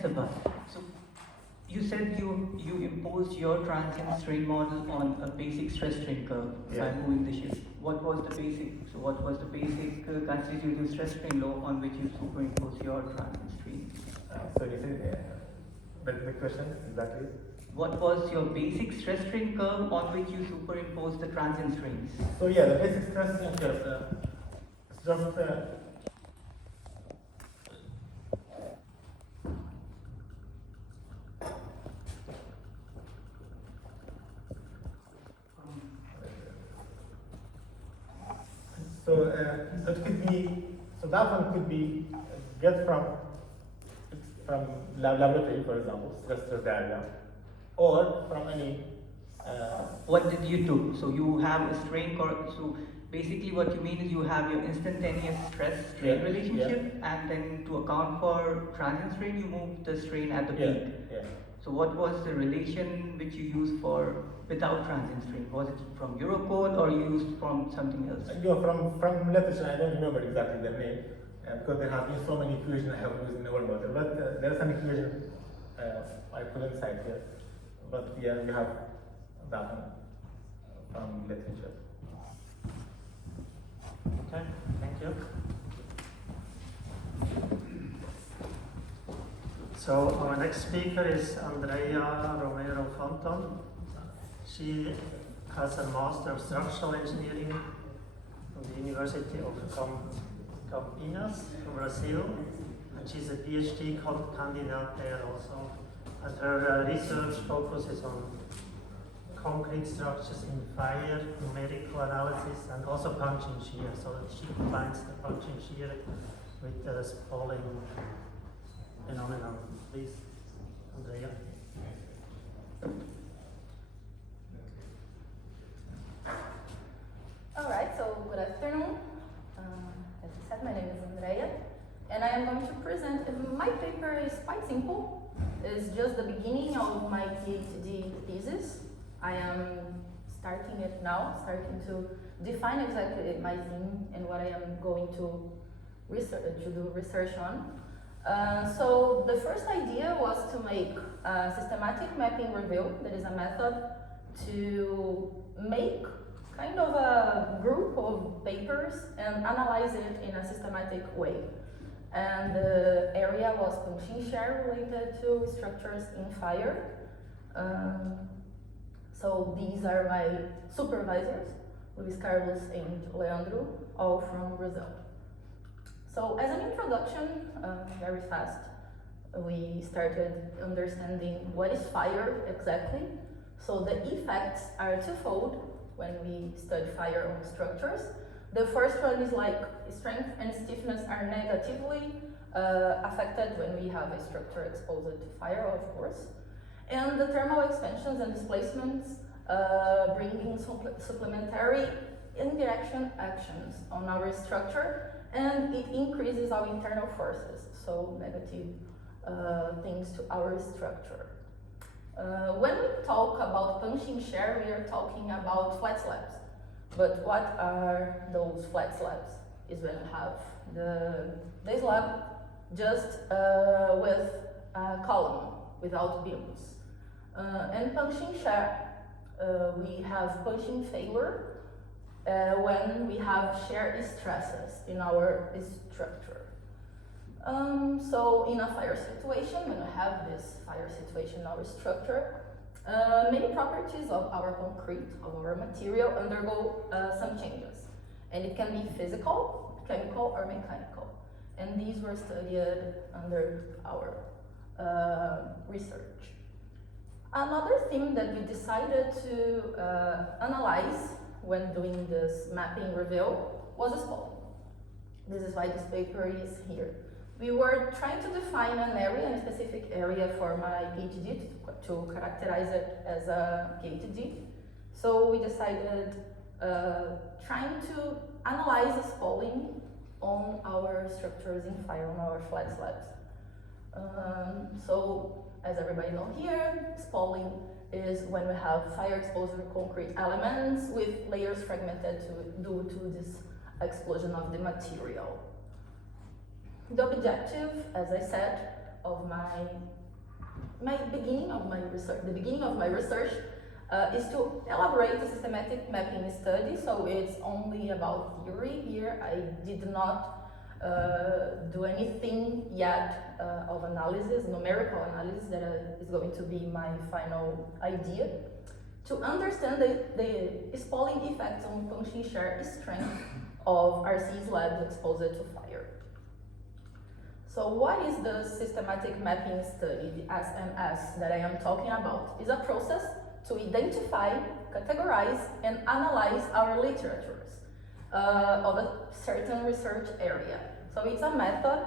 Sabah. So you said you imposed your transient strain model on a basic stress strain curve by moving the shift. What was the basic constitutive stress strain law on which you superimposed your transient strain? So you said the question exactly? What was your basic stress strain curve on which you superimposed the transient strains? So yeah, the basic stress strain curve. It's just it could be, so that one could be get from laboratory, for example, stress diagram, or from any. What did you do? So you have a strain so basically what you mean is you have your instantaneous stress-strain relationship, and then to account for transient strain, you move the strain at the peak. Yeah. So what was the relation which you used for without transient strain? Was it from Eurocode or you used from something else? From literature, I don't remember exactly the name, because there have been so many equations I have used in the whole model. But there's some equation I put inside here. But yeah, we have that one from literature. Okay, thank you. So our next speaker is Andrea Romero Fonton. She has a Master of Structural Engineering from the University of Campinas, from Brazil, and she's a PhD candidate there also. And her research focuses on concrete structures in fire, numerical analysis, and also punch and shear. So she combines the punch and shear with the spalling phenomenon. Please, Andrea. Alright, so good afternoon. As I said, my name is Andrea, and I am going to present. My paper is quite simple. It's just the beginning of my PhD thesis. I am starting it now, starting to define exactly my theme and what I am going to do research on. So the first idea was to make a systematic mapping review. That is a method to make kind of a group of papers and analyze it in a systematic way. And the area was punching shear related to structures in fire. So these are my supervisors, Luis Carlos and Leandro, all from Brazil. So as an introduction, very fast, we started understanding what is fire exactly. So the effects are twofold when we study fire on structures. The first one is like strength and stiffness are negatively affected when we have a structure exposed to fire, of course. And the thermal expansions and displacements bringing supplementary interaction actions on our structure, and it increases our internal forces, so negative things to our structure. When we talk about punching shear, we are talking about flat slabs. But what are those flat slabs? Is when you have the slab just with a column, without beams. And punching shear, we have punching failure when we have shear stresses in our structure. So in a fire situation, when we have this fire situation in our structure, many properties of our concrete, of our material, undergo some changes. And it can be physical, chemical, or mechanical. And these were studied under our research. Another thing that we decided to analyze when doing this mapping review was spalling. This is why this paper is here. We were trying to define an area, a specific area for my PhD to characterize it as a PhD. So we decided trying to analyze spalling on our structures in fire, on our flat slabs. So as everybody knows here, spalling is when we have fire exposed concrete elements with layers fragmented due to this explosion of the material. The objective, as I said, of my beginning of my research. The beginning of my research is to elaborate a systematic mapping study. So it's only about theory here. I did not do anything yet of analysis, numerical analysis, that is going to be my final idea. To understand the spalling effects on punching shear strength of RC slabs exposed to fire. So what is the systematic mapping study, the SMS, that I am talking about? Is a process to identify, categorize, and analyze our literatures of a certain research area. So it's a method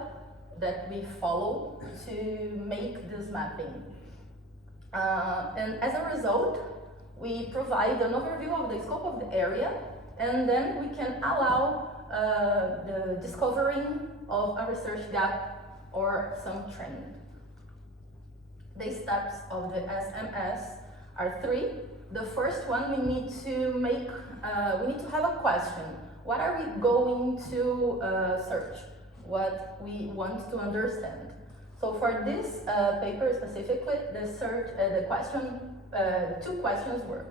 that we follow to make this mapping. And as a result, we provide an overview of the scope of the area, and then we can allow the discovering of a research gap or some trend. The steps of the SMS are 3. The first one, we need to have a question. What are we going to search? What we want to understand. So for this paper specifically, the question, 2 questions were: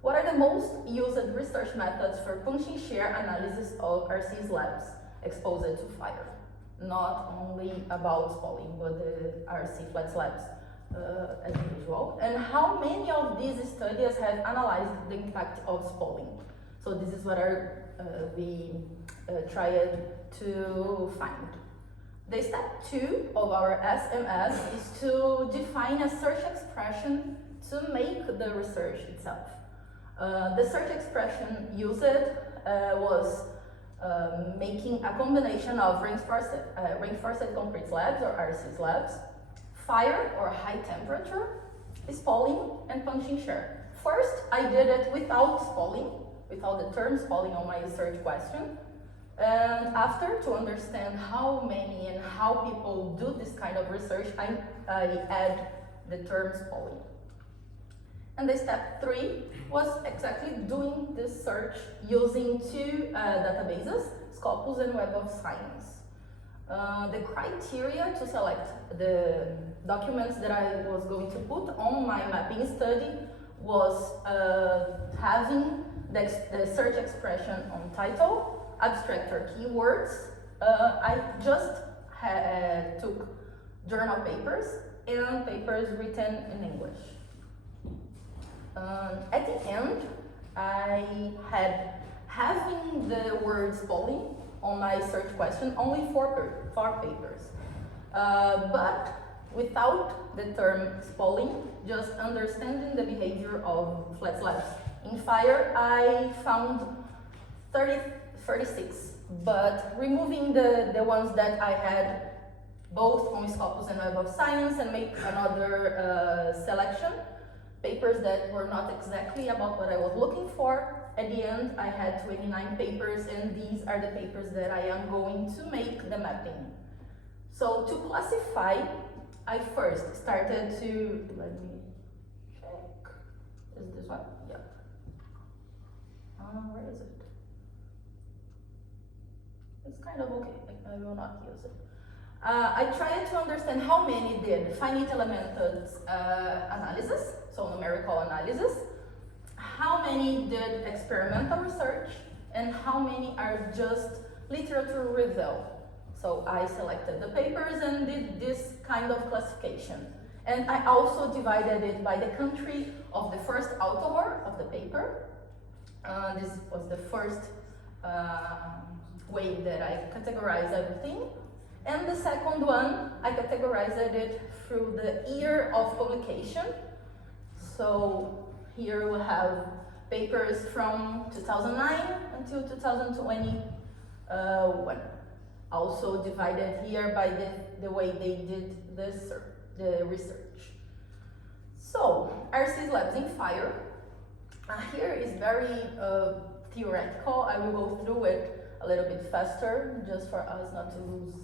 what are the most used research methods for punching shear analysis of RC slabs exposed to fire? Not only about spalling, but the RC flat slabs as usual. And how many of these studies have analyzed the impact of spalling? So this is what we tried to find. The step 2 of our SMS is to define a search expression to make the research itself. The search expression used was making a combination of reinforced concrete slabs or RC slabs, fire or high temperature, spalling, and punching shear. First, I did it without spalling, without the term spalling on my search question. And after, to understand how many and how people do this kind of research, I add the term spalling. And the step 3 was exactly doing this search using 2 databases, Scopus and Web of Science. The criteria to select the documents that I was going to put on my mapping study was having the search expression on title, abstract or keywords. I just took journal papers and papers written in English. At the end, I had having the word spalling on my search question only 4 papers, but without the term spalling, just understanding the behavior of flat slabs. In fire, I found 36, but removing the ones that I had both on Scopus and Web of Science and make another selection, papers that were not exactly about what I was looking for. At the end, I had 29 papers, and these are the papers that I am going to make the mapping. So to classify, I first started to, let me check, is this one? Yeah. Where is it? It's kind of okay, I will not use it. I tried to understand how many did finite element analysis, so numerical analysis, how many did experimental research, and how many are just literature review. So I selected the papers and did this kind of classification. And I also divided it by the country of the first author of the paper. This was the first way that I categorized everything. And the second one, I categorized it through the year of publication. So here we have papers from 2009 until 2021. Also divided here by the way they did the research. So, RC slabs in fire. Here is very theoretical. I will go through it a little bit faster, just for us not to lose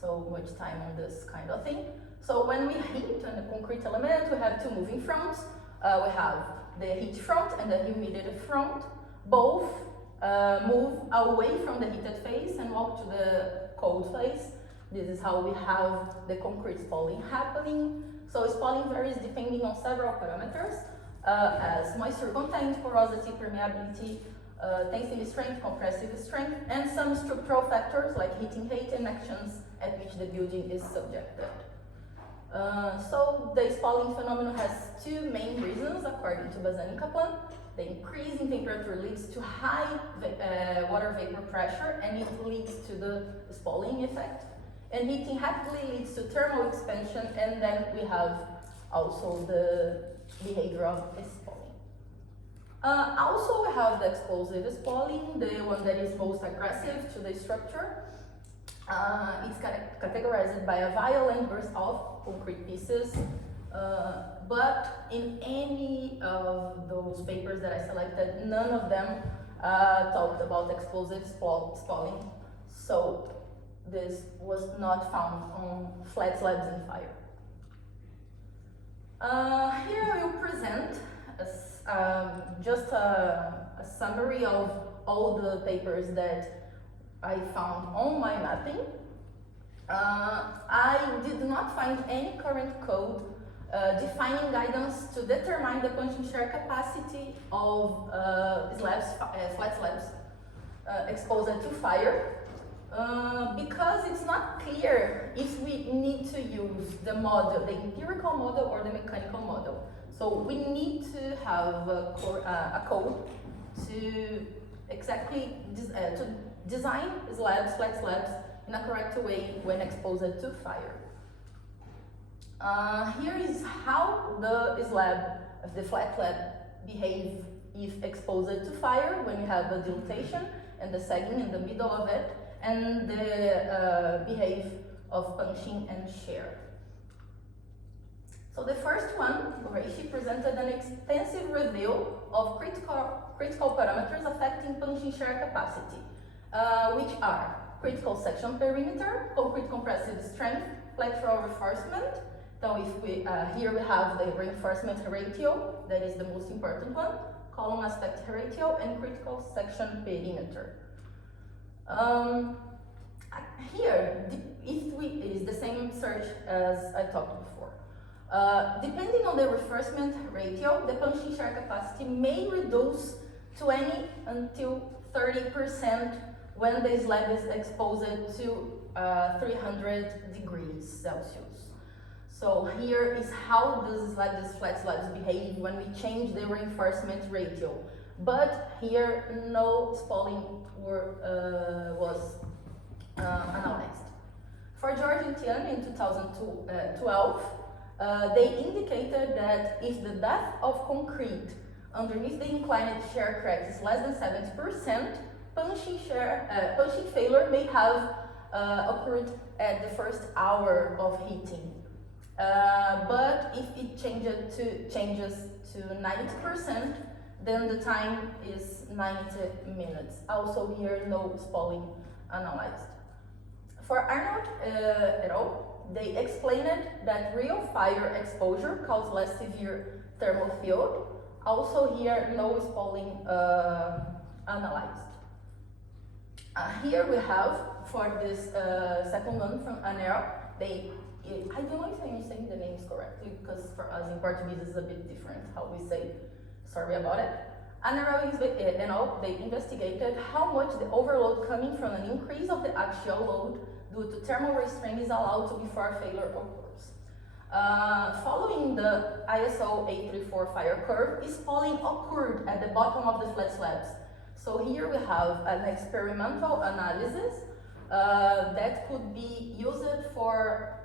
so much time on this kind of thing. So when we heat on the concrete element, we have 2 moving fronts. We have the heat front and the humidity front. Both move away from the heated phase and walk to the cold phase. This is how we have the concrete spalling happening. So spalling varies depending on several parameters, as moisture content, porosity, permeability, tensile strength, compressive strength, and some structural factors like heating rate and actions at which the building is subjected. So the spalling phenomenon has two main reasons according to Bazan and Kaplan. The increase in temperature leads to high water vapor pressure, and it leads to the spalling effect. And heating rapidly leads to thermal expansion, and then we have also the behavior of spalling. Also, we have the explosive spalling, the one that is most aggressive to the structure. It's categorized by a violent burst of concrete pieces, but in any of those papers that I selected, none of them talked about explosive spalling. So this was not found on flat slabs in fire. Here I will present just a summary of all the papers that I found on my mapping. I did not find any current code defining guidance to determine the punching shear capacity of slabs, flat slabs exposed to fire. Because it's not clear if we need to use the model, the empirical model or the mechanical model. So we need to have a code to exactly to design slabs, flat slabs, in a correct way when exposed to fire. Here is how the slab, the flat slab, behave if exposed to fire when you have a dilatation and the sagging in the middle of it, and the behavior of punching and shear. So the first one, Reishi presented an extensive review of critical parameters affecting punching shear capacity, which are critical section perimeter, concrete compressive strength, flexural reinforcement. So if we, here we have the reinforcement ratio, that is the most important one, column aspect ratio, and critical section perimeter. Here, it is the same search as I talked before. Depending on the reinforcement ratio, the punching shear capacity may reduce 20 until 30% when the slab is exposed to 300 degrees Celsius. So here is how these flat slabs behave when we change the reinforcement ratio. But here no spalling was analyzed. For George and Tian in 2012, they indicated that if the depth of concrete underneath the inclined shear crack is less than 70%, punching failure may have occurred at the first hour of heating. But if it changes to 90%, then the time is 90 minutes. Also here, no spalling analyzed. For Arnold et al., they explained that real fire exposure caused less severe thermal field. Also here, no spalling analyzed. Here we have, for this second one from Anel, I don't know if I'm saying the names correctly, because for us in Portuguese it's a bit different how we say, sorry about it. Anel and all, they investigated how much the overload coming from an increase of the axial load due to thermal restraint is allowed to before failure occurs. Following the ISO 834 fire curve, spalling occurred at the bottom of the flat slabs. So here we have an experimental analysis that could be used for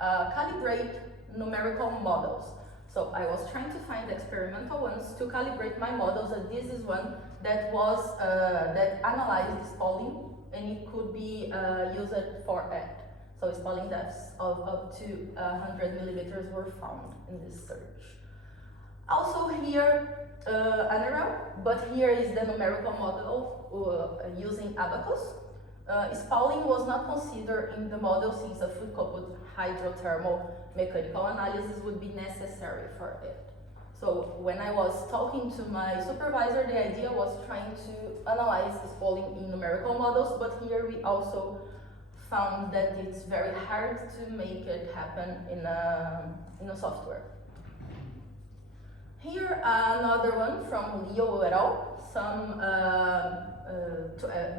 calibrate numerical models. So I was trying to find experimental ones to calibrate my models, and this is one that was that analyzed spalling, and it could be used for it. So spalling depths of up to 100 millimeters were found in this search. Also here, but here is the numerical model using Abacus. Spalling was not considered in the model since a foot-coupled hydrothermal mechanical analysis would be necessary for it. So when I was talking to my supervisor, the idea was trying to analyze spalling in numerical models, but here we also found that it's very hard to make it happen in a software. Here another one from Leo et al.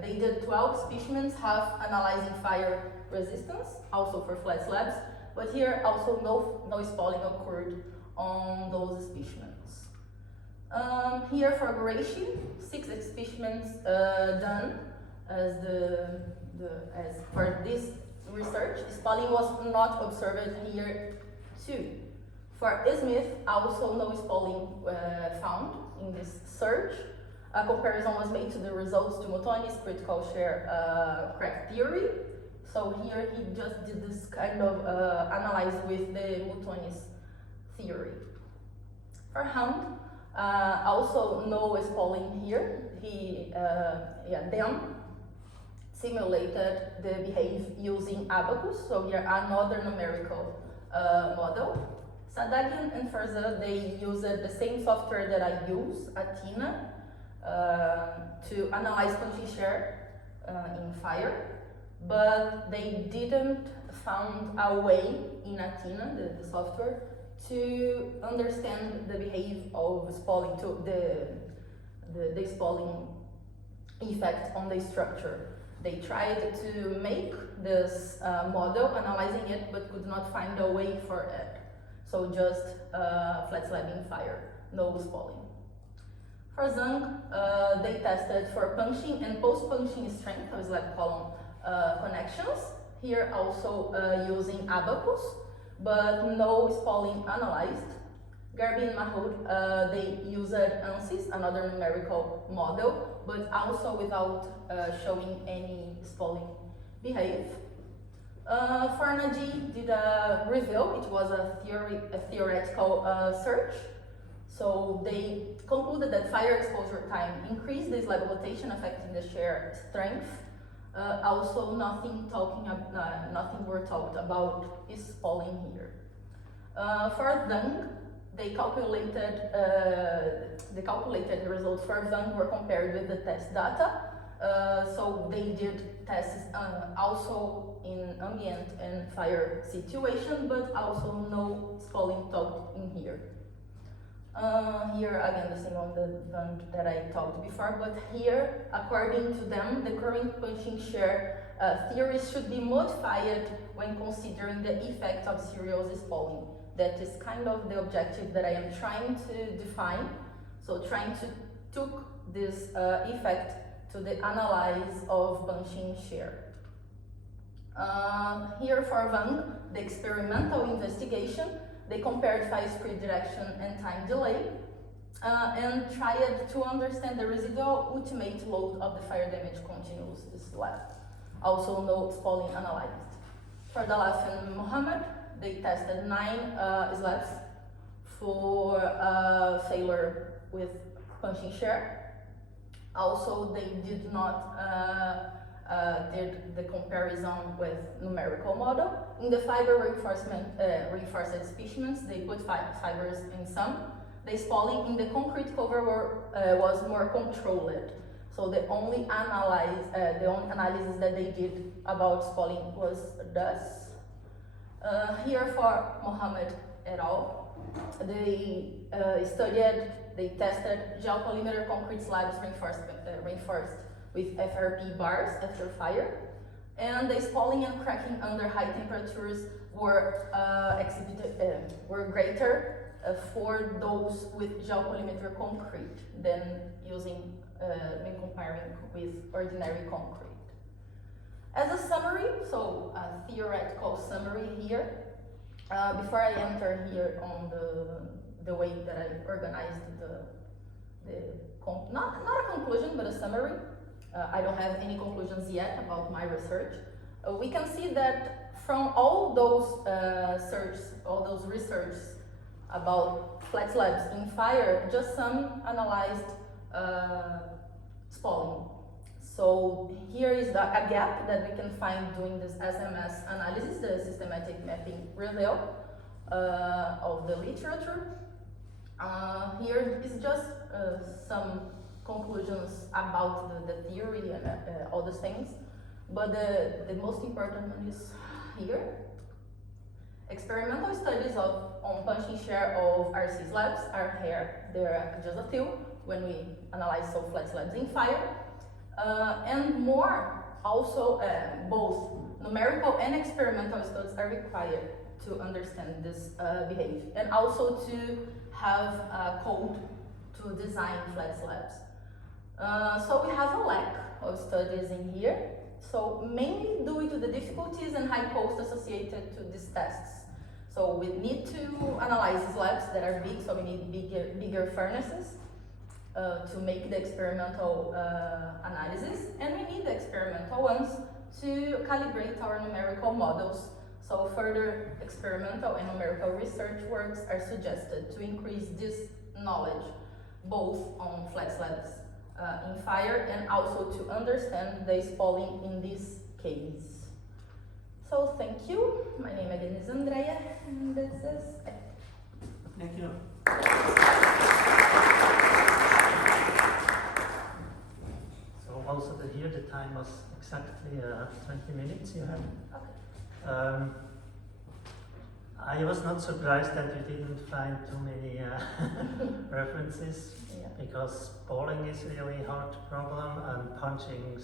They did 12 specimens, half analyzing fire resistance, also for flat slabs, but here also no spalling occurred on those specimens. Here for Garashi, 6 specimens done as for this research. Spalling was not observed here too. For Smith, also no spalling found in this search. A comparison was made to the results to Mutoni's critical shear crack theory. So here he just did this kind of analyze with the Mutoni's theory. For Hunt, also no spalling here. He then simulated the behavior using abacus. So here another numerical model. Sadagian and Farza, they used the same software that I use, Athena, to analyze punching shear in fire, but they didn't found a way in Athena, the software, to understand the behavior of spalling, to the spalling effect on the structure. They tried to make this model, analyzing it, but could not find a way for it. So just flat slabbing fire, no spalling. For Zhang, they tested for punching and post-punching strength of slab column connections. Here also using abacus, but no spalling analyzed. Garbi and Mahoud, they used ANSYS, another numerical model, but also without showing any spalling behavior. For Naji did a reveal, it was a theoretical search. So they concluded that fire exposure time increased the slab rotation affecting the shear strength. Also nothing were talked about is spalling here. For Zhang, they calculated the results for Zhang were compared with the test data. So they did tests also in ambient and fire situation, but also no spalling talked in here. Here again the same on the one that I talked before, but here, according to them, the current punching shear theory should be modified when considering the effect of serial spalling. That is kind of the objective that I am trying to define. So trying to took this effect to the analyze of punching shear. Here for Wang, the experimental investigation, they compared fire speed direction and time delay and tried to understand the residual ultimate load of the fire damage continuous slab. Also no spalling analyzed. For Dalaf and Mohammed, they tested 9 slabs for failure with punching shear. Also, they did not did the comparison with numerical model. In the fiber reinforced specimens, they put fibers in some. The spalling in the concrete cover was more controlled. So the only analysis that they did about spalling was thus. Here for Mohammed et al., they they tested gel polymer concrete slabs reinforced with FRP bars after fire, and the spalling and cracking under high temperatures were greater for those with gel polymer concrete than using when comparing with ordinary concrete. As a summary, so a theoretical summary here, before I enter here on the way that I organized not a conclusion, but a summary. I don't have any conclusions yet about my research. We can see that from all those research about flat slabs in fire, just some analyzed spalling. So here is a gap that we can find doing this SMS analysis, the systematic mapping reveal of the literature. Here is just some conclusions about the theory and all these things. but the most important one is here. Experimental studies on punching shear of RC slabs are here. There are just a few when we analyze flat slabs in fire. And more, also both numerical and experimental studies are required to understand this behavior, and also to have code to design flat slabs. So we have a lack of studies in here, so mainly due to the difficulties and high cost associated to these tests. So we need to analyze slabs that are big, so we need bigger furnaces to make the experimental analysis, and we need the experimental ones to calibrate our numerical models. So further experimental and numerical research works are suggested to increase this knowledge, both on flat slabs in fire and also to understand the spalling in this case. So thank you. My name again is Andrea, and this is it. Thank you. So also here the time was exactly 20 minutes you had. Okay. I was not surprised that you didn't find too many references, because spalling is a really hard problem, and punching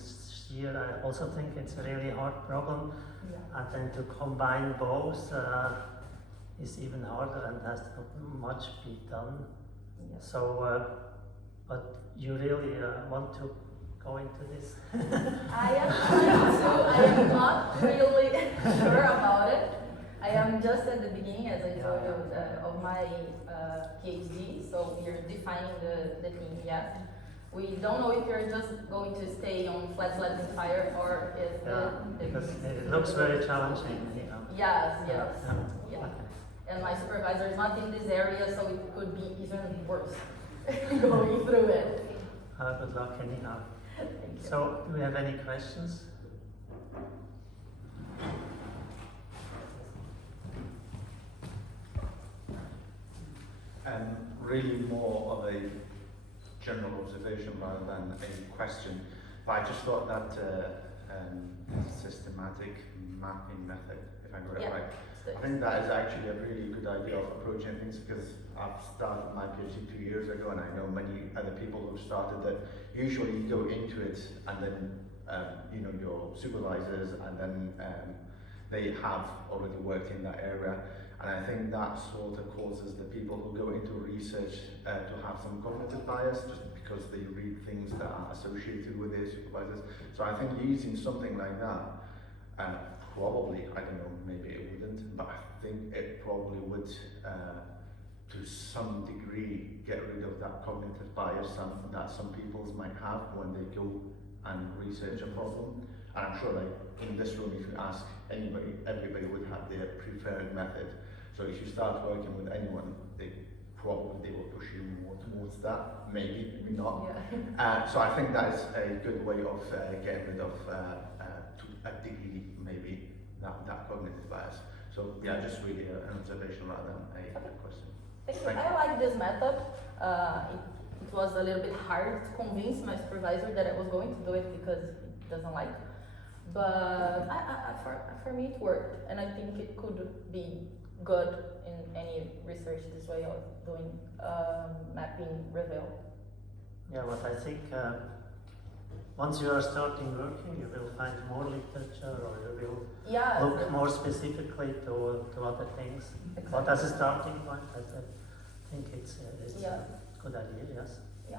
shear I also think it's a really hard problem. Yeah. And then to combine both is even harder and has not much be done. Yeah. So, but you really want to go into this? I am trying to. I am not really sure about it. I am just at the beginning, as I told you, of my PhD, so we are defining the theme yet. We don't know if you're just going to stay on flat slabs in fire, or if because it looks very challenging. Yes, yes, Yeah. yeah. Okay. And my supervisor is not in this area, so it could be even worse going through it. Good luck anyhow. Thank you. So, do we have any questions? Really more of a general observation rather than a question. But I just thought that systematic mapping method, if I got it right, I think that is actually a really good idea of approaching things, because I've started my PhD 2 years ago, and I know many other people who've started that. Usually you go into it and then you know, your supervisors, and then they have already worked in that area. And I think that sort of causes the people who go into research to have some cognitive bias, just because they read things that are associated with their supervisors. So I think using something like that, probably, I don't know, maybe it wouldn't, but I think it probably would, to some degree, get rid of that cognitive bias that some people might have when they go and research a problem. And I'm sure, like, in this room, if you ask anybody, everybody would have their preferred method. So if you start working with anyone, they will push you more towards that, maybe not. Yeah. So I think that is a good way of getting rid of, to a degree, maybe, that cognitive bias. So yeah, just really an observation rather than a question. Thank you. I like this method. It was a little bit hard to convince my supervisor that I was going to do it because he doesn't like. But for me it worked, and I think it could be good in any research, this way of doing mapping reveal. Yeah, but I think once you are starting working, you will find more literature, or you will look more specifically to other things. Exactly. But as a starting point, I think it's a good idea, yes. Yeah.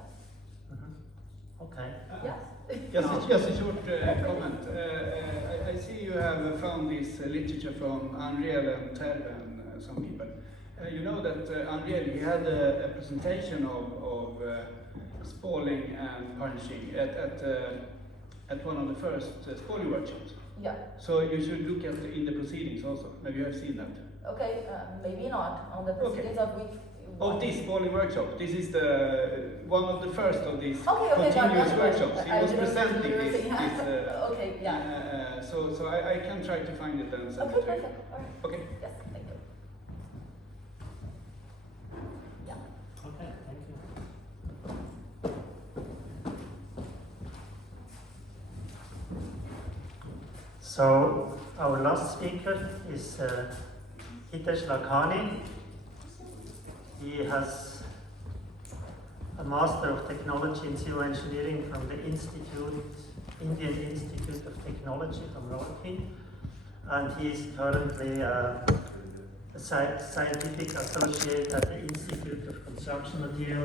Mm-hmm. Okay. Yes. Just a short comment. I see you have found this literature from Henriel and Terve and some people. You know that Henriel, he had a presentation of spalling and punching at one of the first spalling workshops. Yeah. So you should look at in the proceedings also. Maybe you have seen that. Okay, maybe not on the proceedings of which. Of this spalling workshop. This is the one of the first of these continuous workshops. He was presenting this. Okay, yeah. So I can try to find it and send it to you. Perfect. All right. Okay. Yes, thank you. Yeah. Okay, thank you. So our last speaker is Hitesh Lakhani. He has a Master of Technology in Civil Engineering from the Indian Institute of Technology from Roorkee, and he is currently a scientific associate at the Institute of Construction Materials